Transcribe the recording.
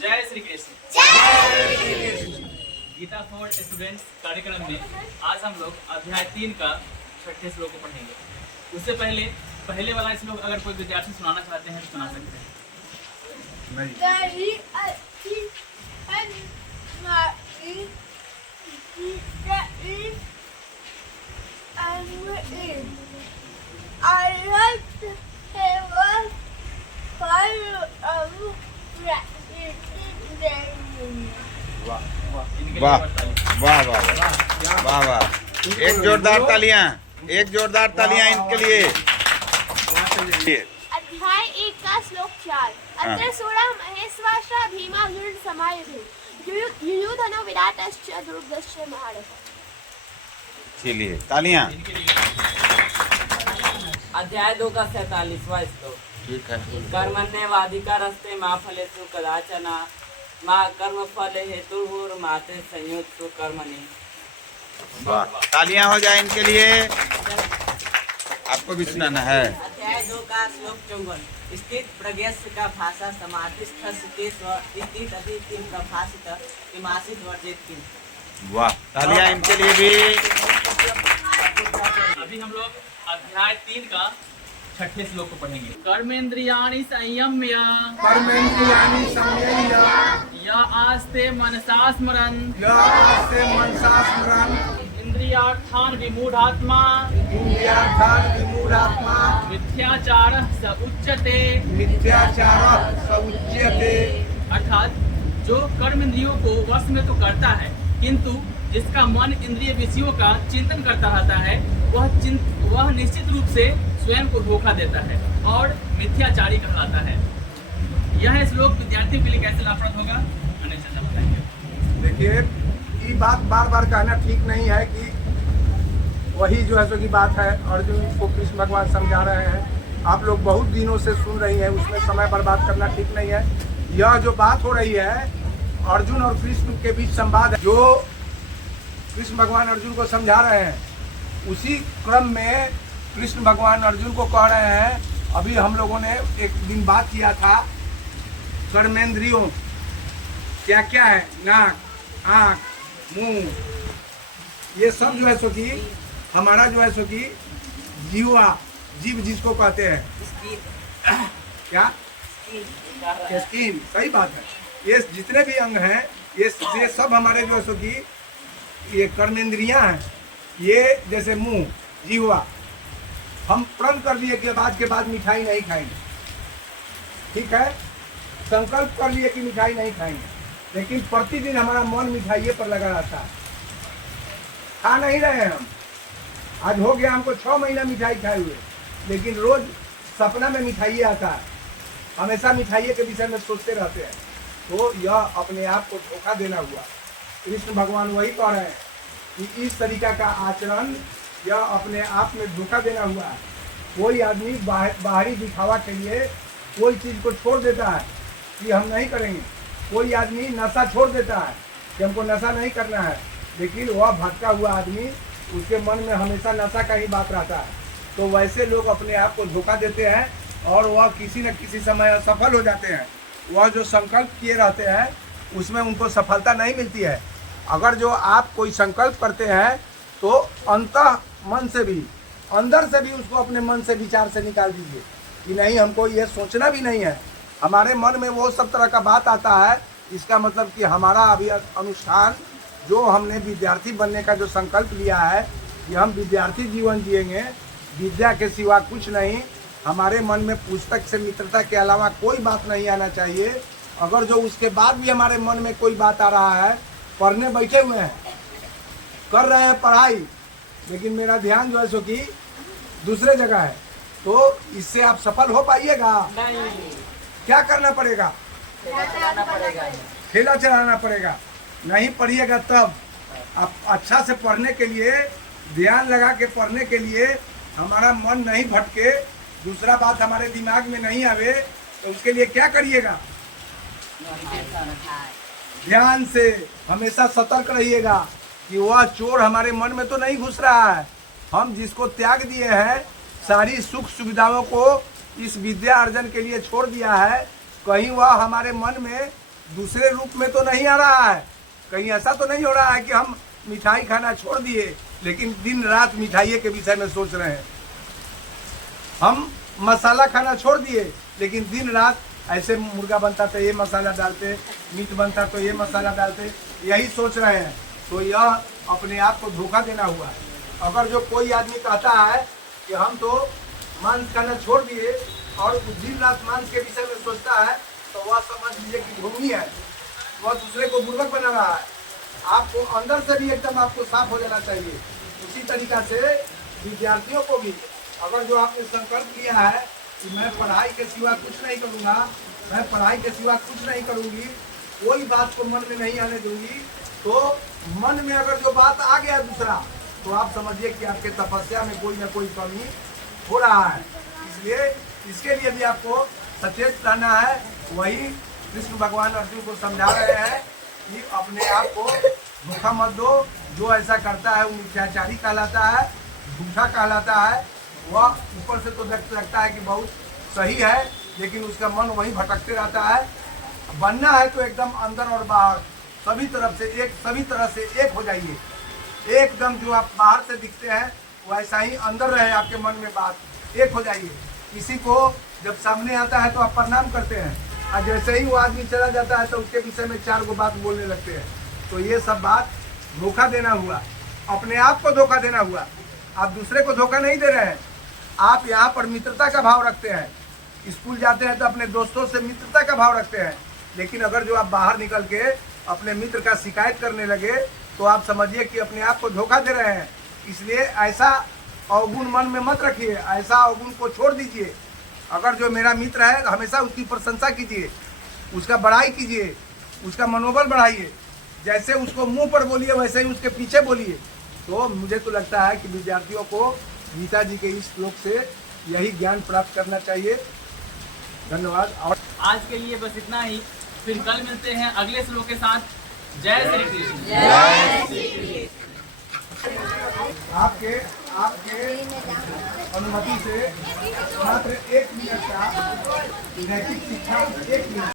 जय Shri Krishna. Gita for students कार्यक्रम में आज हम लोग अध्याय 3 का 6ठे श्लोक को पढ़ेंगे। उससे पहले वाला श्लोक अगर कोई विद्यार्थी सुनाना चाहते हैं तो सुना सकते हैं। वाह वाह वाह वाह वाह, एक जोरदार तालियां इनके लिए। अध्याय 1 का श्लोक 4। अत्र सोड़ा महेश्वासा भीमार्जुन समायुधे युयुधनो विराटश्च दुर्गश्च महारथ। चलिए तालियां। अध्याय 2 का 47वां श्लोक। ठीक है। कर्मण्येवाधिकारस्ते मा फलेषु कदाचन मा कर्म फल हेतुर्भुर् माते संयुक्तो कर्मणि। वाह, तालियां हो जाए इनके लिए। आपको भी सुनाना है। अध्याय 2 का श्लोक 54। स्थित प्रज्ञस्य का भाषा समाधिस्थ स्थित स्थित अतिथि प्रभाषित इमासित वर्जित किम। वाह, तालियां इनके लिए भी। अभी हम लोग अध्याय 3 का 6ठे श्लोक को पढ़ेंगे। कर्मेंद्रियाणि संयम्य या आस्ते मनसा स्मरन् इंद्रियार्थान् विमूढ़ात्मा मिथ्याचारः स उच्यते। अर्थात जो कर्म इंद्रियों को वश में तो करता है, किंतु जिसका मन इंद्रिय विषयों का चिंतन करता रहता है वह निश्चित रूप से स्वयं को धोखा देता है और मिथ्याचारी कहलाता है। यह श्लोक विद्यार्थियों के लिए कैसे लाभप्रद होगा, अनिल चाचा बताएंगे। देखिए, ये बात बार बार कहना ठीक नहीं है कि वही जो है सो की बात है अर्जुन को कृष्ण भगवान समझा रहे हैं। आप लोग बहुत दिनों से सुन रही हैं, उसमें समय बर्बाद करना ठीक नहीं है। यह जो बात हो रही है अर्जुन और कृष्ण के बीच संवाद है, जो कृष्ण भगवान अर्जुन को समझा रहे हैं, उसी क्रम में कृष्ण भगवान अर्जुन को कह रहे हैं। अभी हम लोगों ने एक दिन बात किया था कर्मेंद्रियों क्या क्या है, नाक, आँख, मुंह, ये सब जो है सो कि हमारा जो है सो कि जीव जिसको कहते हैं क्या, स्किन, सही बात है। ये जितने भी अंग हैं ये सब हमारे जो है सो कि ये कर्मेंद्रियां हैं। ये जैसे मुंह, जीवा, हम प्रण कर लिए कि आज के बाद मिठाई नहीं खाएंगे, ठीक है, संकल्प कर लिए कि मिठाई नहीं खाएंगे, लेकिन प्रतिदिन हमारा मन मिठाइये पर लगा रहता है। खा नहीं रहे हम, आज हो गया हमको 6 महीना मिठाई खाए हुए, लेकिन रोज सपना में मिठाइये आता है, हमेशा मिठाइये के विषय में सोचते रहते हैं। तो यह अपने आप को धोखा देना हुआ। कृष्ण भगवान वही कह रहे हैं कि इस तरीका का आचरण यह अपने आप में धोखा देना हुआ है। कोई आदमी बाहरी दिखावा के लिए कोई चीज़ को छोड़ देता है कि हम नहीं करेंगे, कोई आदमी नशा छोड़ देता है कि हमको नशा नहीं करना है, लेकिन वह भटका हुआ आदमी, उसके मन में हमेशा नशा का ही बात रहता है। तो वैसे लोग अपने आप को धोखा देते हैं और वह किसी न किसी समय असफल हो जाते हैं। वह जो संकल्प किए रहते हैं उसमें उनको सफलता नहीं मिलती है। अगर जो आप कोई संकल्प करते हैं तो अंतः मन से भी, अंदर से भी उसको अपने मन से विचार से निकाल दीजिए कि नहीं, हमको ये सोचना भी नहीं है। हमारे मन में वो सब तरह का बात आता है, इसका मतलब कि हमारा अभी अनुष्ठान जो हमने विद्यार्थी बनने का जो संकल्प लिया है कि हम विद्यार्थी जीवन जिएंगे, विद्या के सिवा कुछ नहीं, हमारे मन में पुस्तक से मित्रता के अलावा कोई बात नहीं आना चाहिए। अगर जो उसके बाद भी हमारे मन में कोई बात आ रहा है, पढ़ने बैठे हुए हैं, कर रहे हैं पढ़ाई, लेकिन मेरा ध्यान जो है सो कि दूसरे जगह है, तो इससे आप सफल हो पाइएगा? क्या करना पड़ेगा? ठेला चलाना पड़ेगा। नहीं पढ़िएगा तब आप अच्छा से पढ़ने के लिए, ध्यान लगा के पढ़ने के लिए, हमारा मन नहीं भटके, दूसरा बात हमारे दिमाग में नहीं आवे, तो उसके लिए क्या करिएगा? ध्यान से हमेशा सतर्क रहिएगा कि वह चोर हमारे मन में तो नहीं घुस रहा है। हम जिसको त्याग दिए हैं, सारी सुख सुविधाओं को इस विद्या अर्जन के लिए छोड़ दिया है, कहीं वह हमारे मन में दूसरे रूप में तो नहीं आ रहा है। कहीं ऐसा तो नहीं हो रहा है कि हम मिठाई खाना छोड़ दिए लेकिन दिन रात मिठाई के विषय में सोच रहे हैं। हम मसाला खाना छोड़ दिए लेकिन दिन रात ऐसे मुर्गा बनता तो ये मसाला डालते, मीट बनता तो ये मसाला डालते, यही सोच रहे हैं। तो यह अपने आप को धोखा देना हुआ। अगर जो कोई आदमी कहता है कि हम तो मांस खाना छोड़ दिए और दिन रात मांस के विषय में सोचता है तो वह समझ लीजिए कि ढोंगी है, वह दूसरे को बुर्बक बना रहा है। आपको अंदर से भी एकदम आपको साफ हो जाना चाहिए। उसी तरीका से विद्यार्थियों को भी अगर जो आपने संकल्प लिया है कि मैं पढ़ाई के सिवा कुछ नहीं करूँगा, मैं पढ़ाई के सिवा कुछ नहीं करूँगी, कोई बात को मन में नहीं आने दूंगी, तो मन में अगर जो बात आ गया दूसरा तो आप समझिए कि आपके तपस्या में कोई ना कोई कमी हो रहा है। इसलिए इसके लिए भी आपको सचेत रहना है। वही कृष्ण भगवान अर्जुन को समझा रहे हैं कि अपने आप को धोखा मत दो। जो ऐसा करता है वो मिथ्याचारी कहलाता है, झूठा कहलाता है। वह ऊपर से तो लगता है कि बहुत सही है लेकिन उसका मन वहीं भटकते रहता है। बनना है तो एकदम अंदर और बाहर सभी तरफ से एक, सभी तरह से एक हो जाइए। एकदम जो आप बाहर से दिखते हैं वैसा ही अंदर रहे आपके मन में बात, एक हो जाइए। किसी को जब सामने आता है तो आप प्रणाम करते हैं और जैसे ही वो आदमी चला जाता है तो उसके विषय में 4 गो बात बोलने लगते हैं। तो ये सब बात धोखा देना हुआ, अपने आप को धोखा देना हुआ। आप दूसरे को धोखा नहीं दे रहे हैं। आप यहाँ पर मित्रता का भाव रखते हैं, स्कूल जाते हैं तो अपने दोस्तों से मित्रता का भाव रखते हैं, लेकिन अगर जो आप बाहर निकल के अपने मित्र का शिकायत करने लगे तो आप समझिए कि अपने आप को धोखा दे रहे हैं। इसलिए ऐसा अवगुण मन में मत रखिए, ऐसा अवगुण को छोड़ दीजिए। अगर जो मेरा मित्र है हमेशा उसकी प्रशंसा कीजिए, उसका बड़ाई कीजिए, उसका मनोबल बढ़ाइए। जैसे उसको मुंह पर बोलिए वैसे ही उसके पीछे बोलिए। तो मुझे तो लगता है कि विद्यार्थियों को गीता जी के इस श्लोक से यही ज्ञान प्राप्त करना चाहिए। धन्यवाद। और आज के लिए बस इतना ही, फिर कल मिलते हैं अगले श्लोक के साथ। जय श्री कृष्ण। आपके अनुमति से मात्र 1 मिनट का नैतिक शिक्षा 1 मिनट